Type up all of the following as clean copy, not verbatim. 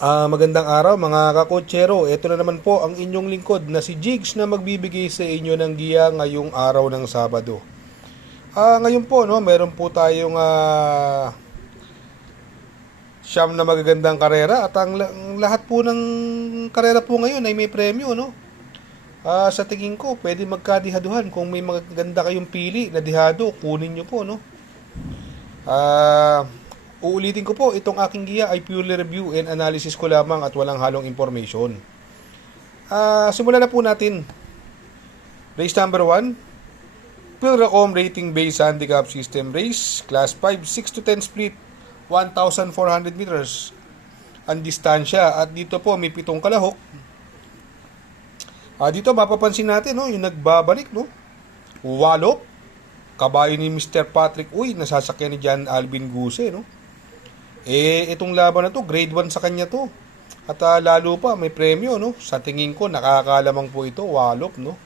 Magandang araw mga kakotsero. Ito na naman po ang inyong lingkod na si Jigs na magbibigay sa inyo ng giya ngayong araw ng Sabado. Ngayon po, no, meron po tayong siyam na magagandang karera at ang lahat po ng karera po ngayon ay may premyo, no? Sa tingin ko, pwede magkadihaduhan. Kung may magaganda kayong pili na dihado, kunin nyo po, no? Uulitin ko po, itong aking giya ay purely review and analysis ko lamang at walang halong information. Simulan na po natin. Race number 1, Pilracom Rating Based Handicap System Race, Class 5, 6 to 10 split, 1,400 meters ang distansya. At dito po may 7 kalahok. Dito mapapansin natin, no, yung nagbabalik, no? Wallop, kabayo ni Mr. Patrick Uy, nasasakyan ni John Alvin Guse, no? Itong laban na to, grade 1 sa kanya to. At lalo pa, may premyo, no? Sa tingin ko, nakakalamang po ito, Wallop, no?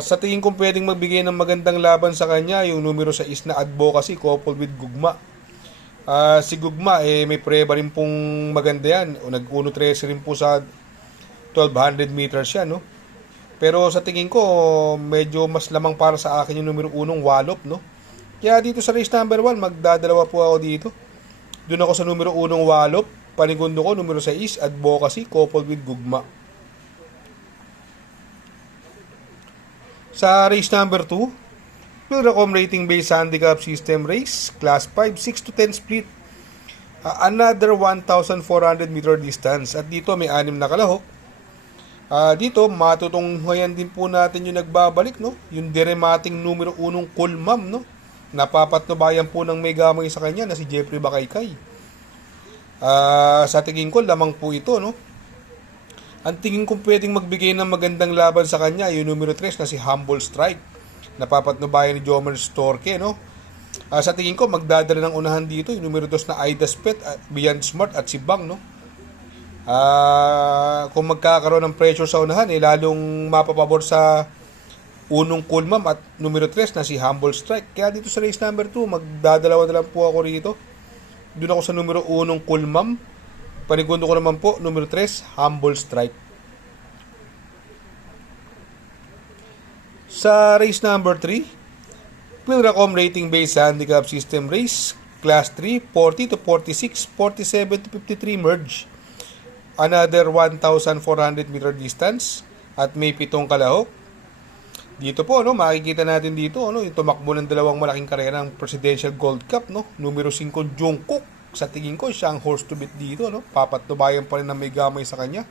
Sa tingin ko, pwedeng magbigay ng magandang laban sa kanya, yung numero 6 na Advocacy, coupled with Gugma. Si Gugma, may preba rin pong maganda yan. Nag-1 13 rin po sa 1,200 meters yan, no? Pero sa tingin ko, medyo mas lamang para sa akin yung numero 1, Wallop, no? Kaya dito sa race number 1, magdadalawa po ako dito. Doon ako sa numero 1, Wallop. Panigundo ko, numero 6, Advocacy, coupled with Gugma. Sa race number 2, Pilracom Rating Based Handicap System Race, Class 5, 6 to 10 split. Another 1,400 meter distance. At dito may 6 na kalahok. Dito, matutunghayan din po natin yung nagbabalik, no? Yung diremating numero 1, Kulmam, no? Napapatnubayan po ng may gamay sa kanya na si Jeffrey Bakaykay. Sa tingin ko, lamang po ito, no? Ang tingin ko pwedeng magbigay ng magandang laban sa kanya yung numero 3 na si Humble Strike. Napapatnubayan ni Jomer Storke, no? Sa tingin ko, magdadala ng unahan dito yung numero 2 na Aidas Pet, Beyond Smart at si Bang, no? Kung magkakaroon ng pressure sa unahan, lalong mapapabor sa unong Kulmam at numero 3 na si Humble Strike. Kaya dito sa race number 2, magdadalawa na lang po ako rito. Doon ako sa numero 1, Kulmam. Panigundo ko naman po, numero 3, Humble Strike. Sa race number 3, Pilracom Rating Based Handicap System Race, Class 3, 40 to 46, 47 to 53 merge. Another 1,400 meter distance at may 7 kalahok. Dito po, no, makikita natin dito, no, yung tumakbo ng dalawang malaking karera ng Presidential Gold Cup, no, numero 5, Jungkook. Sa tingin ko, siya ang horse to beat dito, no. Papatnubayan pa rin ng may gamay sa kanya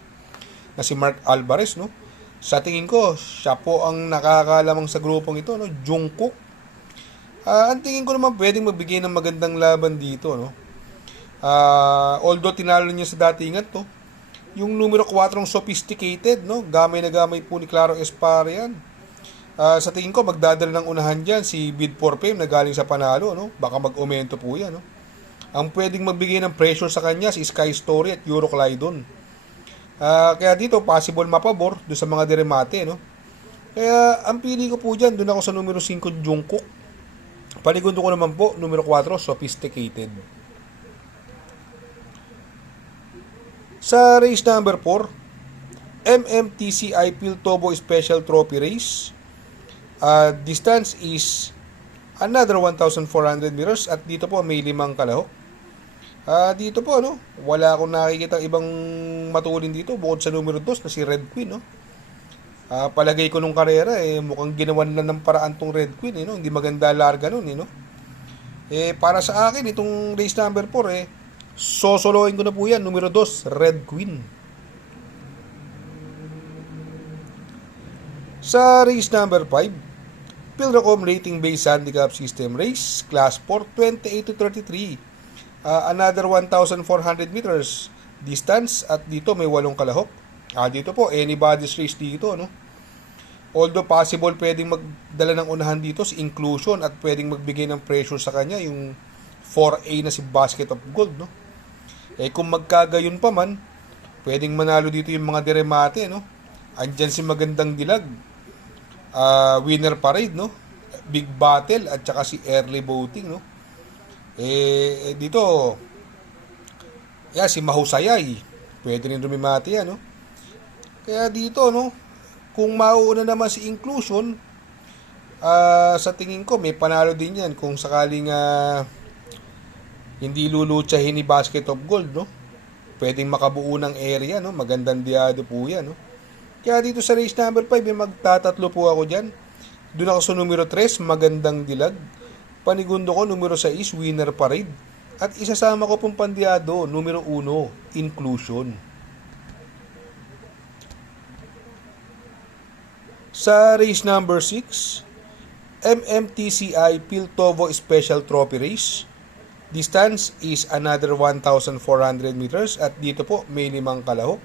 na si Mark Alvarez, no. Sa tingin ko, siya po ang nakakalamang sa grupong ito, no, Jungkook. Ang tingin ko naman pwedeng magbigay ng magandang laban dito, no. Although tinalo niya sa datingan to, yung numero 4 Sophisticated, no, gamay na gamay po ni Claro Espara yan. Sa tingin ko, magdadala ng unahan dyan si Bid for Fame na galing sa panalo, no? Baka mag-aumento po yan, no? Ang pwedeng magbigay ng pressure sa kanya si Sky Story at Euroclydon. Kaya dito, possible mapabor doon sa mga deremate, no? Kaya ang pili ko po dyan, doon ako sa numero 5, Jungkook. Panigundo ko naman po, numero 4, Sophisticated. Sa race number 4, MMTCI Piltobo Special Trophy Race. Distance is another 1,400 meters at dito po may 5 kalahok. Dito po, no, wala akong nakikita ibang matulin dito bukod sa numero 2 na si Red Queen, no. Palagay ko nung karera, mukhang ginawan na ng paraan tong Red Queen, no. Hindi maganda larga nun, no. Para sa akin, itong race number 4, sosoloin ko na po yan, numero 2, Red Queen. Sa race number 5, Pilracom Rating Based Handicap System Race, Class 4, 28 to 33. Another 1,400 meters distance at dito may 8 kalahok. Dito po, anybody's race dito, no? Although possible pwedeng magdala ng unahan dito si Inclusion at pwedeng magbigay ng pressure sa kanya yung 4A na si Basket of Gold, no? Kung magkagayon pa man, pwedeng manalo dito yung mga deremate, no? Andyan si Magandang Dilag, Winner Parade, no? Big Battle at saka si Early Voting, no? Dito Kaya si Mahusayay, pwede rin rumimati yan, no? Kaya dito, no, kung mauuna naman si Inclusion, sa tingin ko may panalo din yan kung sakaling hindi lulutsahin ni Basket of Gold, no? Pwedeng makabuo ng area, no? Magandang diado po yan, no? Kaya dito sa race number 5, magtatatlo po ako dyan. Doon ako sa numero 3, magandang dilag. Panigundo ko, numero 6, winner parade. At isasama ko pong pandiado, numero 1, inclusion. Sa race number 6, MMTCI Piltovo Special Trophy Race. Distance is another 1,400 meters at dito po may 5 kalahok.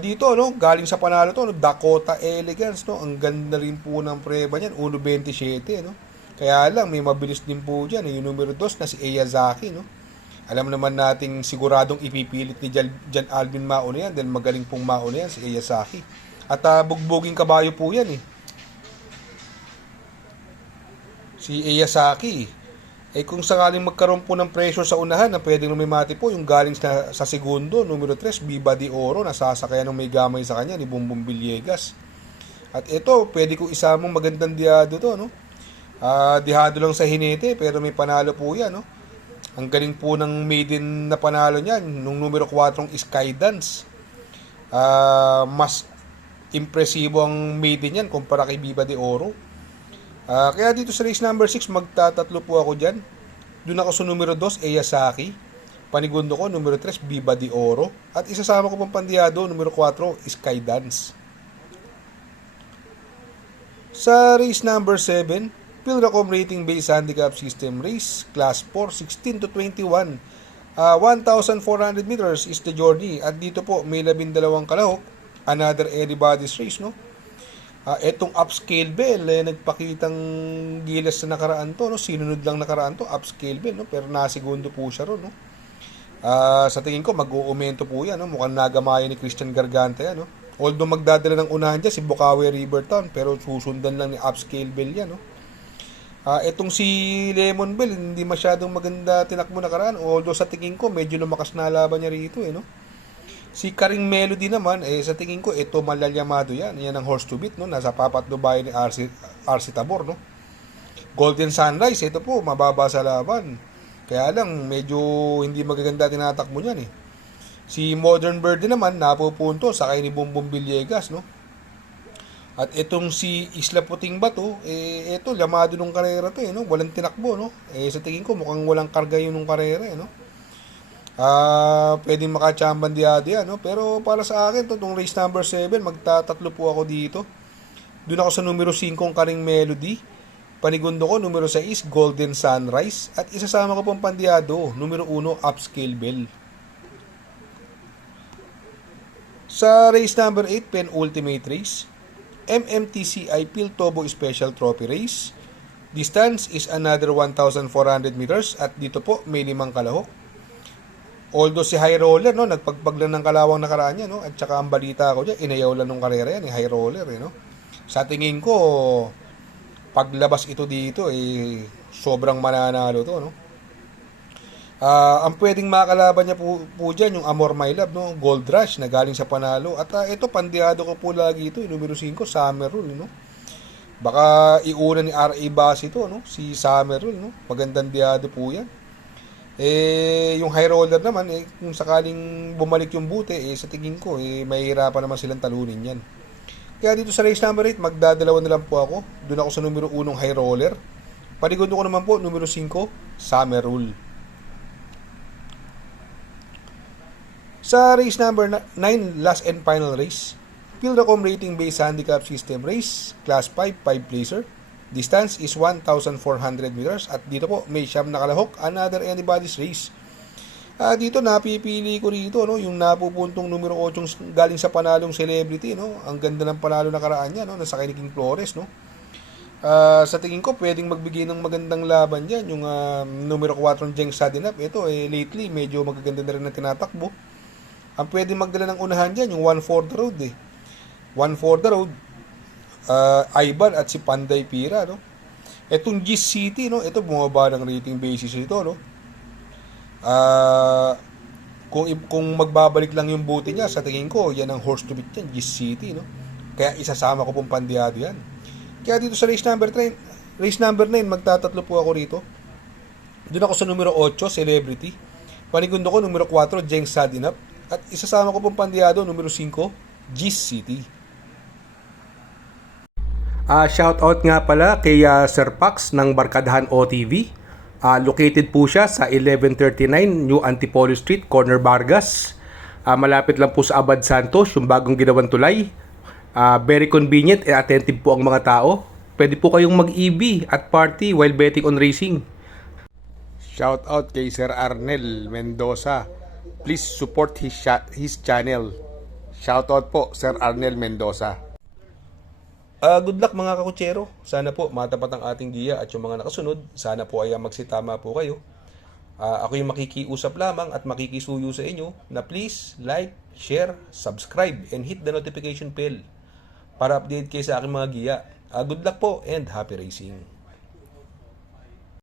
Dito, no, galing sa panalo to, no, Dakota Elegance, no, ang ganda rin po ng preba niyan, 1.27, no. Kaya lang, may mabilis din po dyan, yung numero 2 na si Eyazaki, no. Alam naman nating siguradong ipipilit ni Jan Alvin mauna yan, dahil magaling pong mauna yan si Eyazaki. At bugbuging kabayo po yan, eh. Si Eyazaki, kung sakaling magkaroon po ng pressure sa unahan na pwedeng lumimati po yung galing sa segundo, numero 3, Viva de Oro, nasasakayan ng may gamay sa kanya ni Bumbong Villegas. At ito, pwede ko isamang magandang diado to, no? Dihado lang sa hinete, pero may panalo po yan, no? Ang galing po ng maiden na panalo niyan, nung numero 4 Skydance. Mas impresibo ang maiden yan kumpara kay Viva de Oro. Kaya dito sa race number 6, magtatatlo po ako dyan. Doon ako sa numero 2, Eyazaki. Panigundo ko, numero 3, Viva de Oro. At isasama ko pang pandiado, numero 4, Skydance. Sa race number 7, Pilracom Rating Based Handicap System Race, Class 4, 16 to 21. 1,400 meters is the journey. At dito po, may 12 kalahok. Another anybody's race, no? Etong upscale bell, nagpakitang gilas na nakaraan to, no? Sinunod lang nakaraan to, upscale bell, no? Pero nasigundo po siya ron, no? Sa tingin ko, mag-uumento po yan, no? Mukhang nagamaya ni Christian Garganta yan, no? Although magdadala ng unahan dyan si Bukawi Rivertown, pero susundan lang ni upscale bell yan, no? Etong si Lemon Bell, hindi masyadong maganda tinakbo nakaraan, although sa tingin ko, medyo lumakas na laban niya rito, no? Si Karing Melody naman, sa tingin ko, ito malalyamado yan. Yan ang horse to beat, no? Nasa papatnubay ni RC Tabor, no? Golden Sunrise, ito po, mababa sa laban. Kaya lang, medyo hindi magaganda tinatakbo niyan, eh. Si Modern Bird naman, napupunto sa kay ni Bumbong Villegas, no? At itong si Isla Puting Bato, ito, lamado nung karera to, no? Walang tinakbo, no? Sa tingin ko, mukhang walang karga yun nung karera, no? Pwedeng makachamban diado yan, no? Pero para sa akin, itong race number 7, magtatatlo po ako dito. Doon ako sa numero 5, Karing Melody. Panigundo ko, numero 6, Golden Sunrise. At isasama ko pong pandiado, numero 1, Upscale Bell. Sa race number 8, penultimate race, MMTCI Piltovo Special Trophy Race. Distance is another 1,400 meters at dito po may 5 kalahok. Although si High Roller, no, nagpagpag lang ng kalawang nakaraan niya, no, at saka ang balita ko diyan, inayaw lang nung karera yan, ni High Roller, no. Sa tingin ko, paglabas ito dito, sobrang mananalo to, no. Ang pwedeng makalaban niya po dyan, yung Amor My Love, no, Gold Rush, na galing sa panalo. At ito, pandiado ko po lagi ito, numero 5, Summer Rule, no. Baka iuna ni R.A. Bass ito, no, si Summer Rule, no. Magandang diado po yan. Yung High Roller naman, kung sakaling bumalik yung buti, sa tingin ko, mahihirapan naman silang talunin yan. Kaya dito sa race number 8, magdadalawa na lang po ako. Doon ako sa numero 1, High Roller. Panigundo ko naman po, numero 5, Summer Rule. Sa race number 9, last and final race, Pilracom Rating Based Handicap System Race, Class 5, 5 placer. Distance is 1,400 meters at dito po may 9 na kalahok, another anybody's race. Dito napipili ko rito, no, yung napupuntong numero 8 galing sa panalong celebrity, no. Ang ganda ng panalo nakaraan niya, no, nasa kay King Flores, no. Sa tingin ko pwedeng magbigay ng magandang laban diyan yung numero 4 Jeng Sadinap. Ito lately medyo magaganda na rin ang tinatakbo. Ang pwedeng magdala ng unahan diyan yung 1 for the road, 1 for the road. Ivan at si Panday Pira, no. Etong Gis City, no, ito bumaba ng rating basis ito, no. Kung magbabalik lang yung buti niya, sa tingin ko, yan ang horse to beat yan, Gis City, no? Kaya isasama ko pong pandiyado yan. Kaya dito sa race number 9, magtatatlo po ako rito. Doon ako sa numero 8, Celebrity. Panigundo ko, numero 4, Jeng Sadinap. At isasama ko pong pandiyado, numero 5, Gis City. Shoutout nga pala kay Sir Pax ng Barkadahan OTV. Located po siya sa 1139 New Antipolo Street, Corner Vargas. Malapit lang po sa Abad Santos, yung bagong ginawang tulay. Very convenient and attentive po ang mga tao. Pwede po kayong mag-EB at party while betting on racing. Shoutout kay Sir Arnel Mendoza. Please support his channel. Shoutout po, Sir Arnel Mendoza. Good luck mga kakutsero. Sana po matapat ang ating giya at yung mga nakasunod. Sana po ay magsitama po kayo. Ako yung makikiusap lamang at makikisuyo sa inyo na please like, share, subscribe, and hit the notification bell para update kayo sa aking mga giya. Good luck po and happy racing.